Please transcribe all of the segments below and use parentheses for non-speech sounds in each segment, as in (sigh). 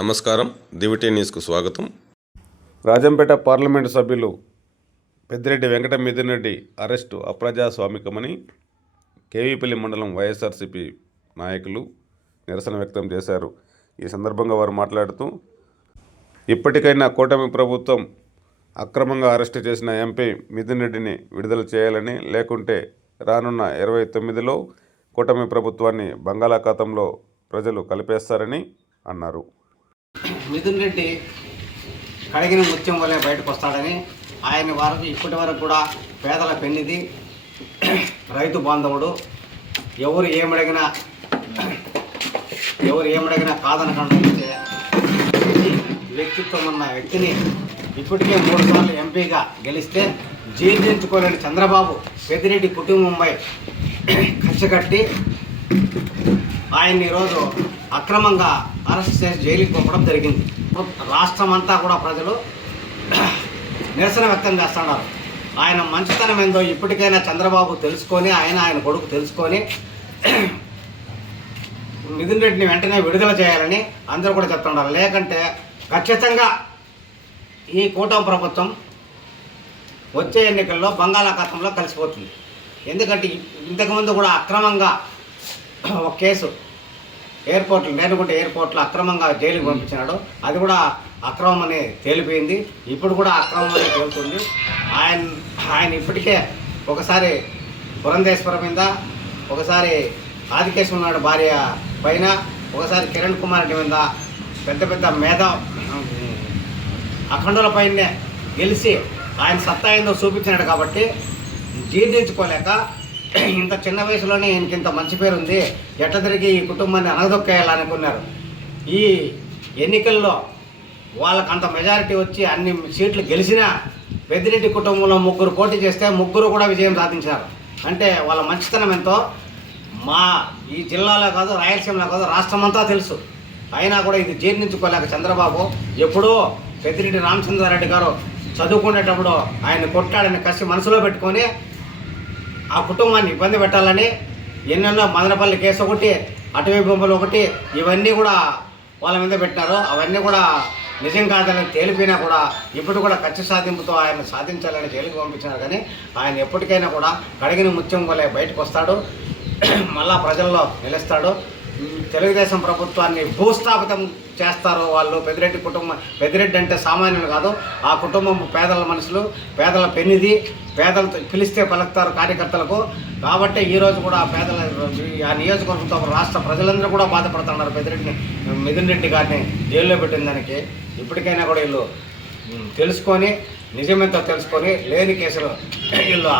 నమస్కారం. దివిటీ న్యూస్కు స్వాగతం. రాజంపేట పార్లమెంటు సభ్యులు పెద్దిరెడ్డి వెంకట మిథున్ రెడ్డి అరెస్టు అప్రజాస్వామికమని కేవీపల్లి మండలం వైఎస్ఆర్సీపీ నాయకులు నిరసన వ్యక్తం చేశారు. ఈ సందర్భంగా వారు మాట్లాడుతూ ఇప్పటికైనా కూటమి ప్రభుత్వం అక్రమంగా అరెస్టు చేసిన ఎంపీ మిథున్ రెడ్డిని విడుదల చేయాలని లేకుంటే రానున్న ఇరవై తొమ్మిదిలో కూటమి ప్రభుత్వాన్ని బంగాళాఖాతంలో ప్రజలు కలిపేస్తారని అన్నారు. మిథున్ రెడ్డి కడిగిన ముత్యం వల్లే బయటకు వస్తాడని ఆయన వరకు ఇప్పటి వరకు కూడా పేదల పెన్నిది రైతు బాంధవుడు. ఎవరు ఏమడిగినా ఎవరు ఏమడిగినా కాదనకుండా వ్యక్తిత్వం ఉన్న వ్యక్తిని ఇప్పటికే మూడు సార్లు ఎంపీగా గెలిస్తే జీర్ణించుకోలేని చంద్రబాబు పెద్దిరెడ్డి కుటుంబంపై కక్ష కట్టి ఆయన్ని ఈరోజు అక్రమంగా అరెస్ట్ చేసి జైలుకి పంపడం జరిగింది. రాష్ట్రం అంతా కూడా ప్రజలు నిరసన వ్యక్తం చేస్తున్నారు. ఆయన మంచితనం ఏందో ఇప్పటికైనా చంద్రబాబు తెలుసుకొని ఆయన ఆయన కొడుకు తెలుసుకొని మిథున్ రెడ్డిని వెంటనే విడుదల చేయాలని అందరూ కూడా చెప్తున్నారు. లేకంటే ఖచ్చితంగా ఈ కూటమి ప్రభుత్వం వచ్చే ఎన్నికల్లో బంగాళాఖాతంలో కలిసిపోతుంది. ఎందుకంటే ఇంతకుముందు కూడా అక్రమంగా ఒక కేసు ఎయిర్పోర్ట్లో నేనుకుంటే ఎయిర్పోర్ట్లో అక్రమంగా జైలుకి పంపించినాడు. అది కూడా అక్రమం అని తేలిపోయింది. ఇప్పుడు కూడా అక్రమం అని తేలుతుంది. ఆయన ఆయన ఇప్పటికే ఒకసారి పురంధేశ్వరం మీద ఒకసారి ఆదికేశ్వర నాయుడు భార్య పైన ఒకసారి కిరణ్ కుమార్ రెడ్డి మీద పెద్ద పెద్ద మేధ అఖండుల పైనే గెలిచి ఆయన సత్తా ఏందో చూపించినాడు కాబట్టి జీర్ణించుకోలేక (clears throat) ఇంత చిన్న వయసులోనే ఈయనకి ఇంత మంచి పేరు ఉంది ఎట్ట తిరిగి ఈ కుటుంబాన్ని అనగదొక్కేయాలనుకున్నారు? ఈ ఎన్నికల్లో వాళ్ళకు అంత మెజారిటీ వచ్చి అన్ని సీట్లు గెలిచినా పెద్దిరెడ్డి కుటుంబంలో ముగ్గురు పోటీ చేస్తే ముగ్గురు కూడా విజయం సాధించారు అంటే వాళ్ళ మంచితనం ఎంతో? మా ఈ జిల్లాలో కాదు రాయలసీమలో కాదు రాష్ట్రమంతా తెలుసు. అయినా కూడా ఇది జీర్ణించుకోలేక చంద్రబాబు ఎప్పుడో పెద్దిరెడ్డి రామచంద్రారెడ్డి గారు చదువుకునేటప్పుడు ఆయన కొట్టాడని కసి మనసులో పెట్టుకొని ఆ కుటుంబాన్ని ఇబ్బంది పెట్టాలని ఎన్నెన్నో మదనపల్లి కేసు ఒకటి అటవీ బొమ్మలు ఒకటి ఇవన్నీ కూడా వాళ్ళ మీద పెట్టారు అవన్నీ కూడా నిజం కాదని తేలిపోయినా కూడా ఇప్పుడు కూడా కక్ష సాధింపుతో ఆయన సాధించాలని జైలుకి పంపించినారు. కానీ ఆయన ఎప్పటికైనా కూడా కడిగిన ముత్యం వల్లే బయటకు వస్తాడు (clears throat) మళ్ళా ప్రజల్లో నిలుస్తాడు. తెలుగుదేశం ప్రభుత్వాన్ని భూస్థాపితం చేస్తారు వాళ్ళు పెద్దిరెడ్డి కుటుంబం పెద్దిరెడ్డి అంటే సామాన్యులు కాదు ఆ కుటుంబం పేదల మనుషులు పేదల పెన్నిది పేదలతో పిలిస్తే పలుకుతారు కార్యకర్తలకు. కాబట్టి ఈరోజు కూడా ఆ పేదల ఆ నియోజకవర్గంతో రాష్ట్ర ప్రజలందరూ కూడా బాధపడుతున్నారు. పెద్దిరెడ్డిని మిథున్ రెడ్డి గారిని జైల్లో పెట్టిన దానికి. ఇప్పటికైనా కూడా వీళ్ళు తెలుసుకొని నిజమేంతో తెలుసుకొని లేని కేసులు (clears throat) వీళ్ళు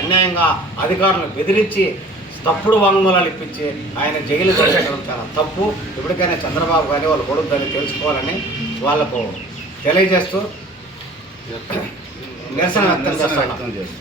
అన్యాయంగా అధికారులను బెదిరించి తప్పుడు వాంగ్మూలాలు ఇప్పించి ఆయన జైలు పెట్టడం చాలా తప్పు. ఇప్పటికైనా చంద్రబాబు కానీ వాళ్ళు కొడుకు తెలుసుకోవాలని వాళ్ళకు తెలియజేస్తూ నిరసన వ్యక్తం చేస్తున్నాం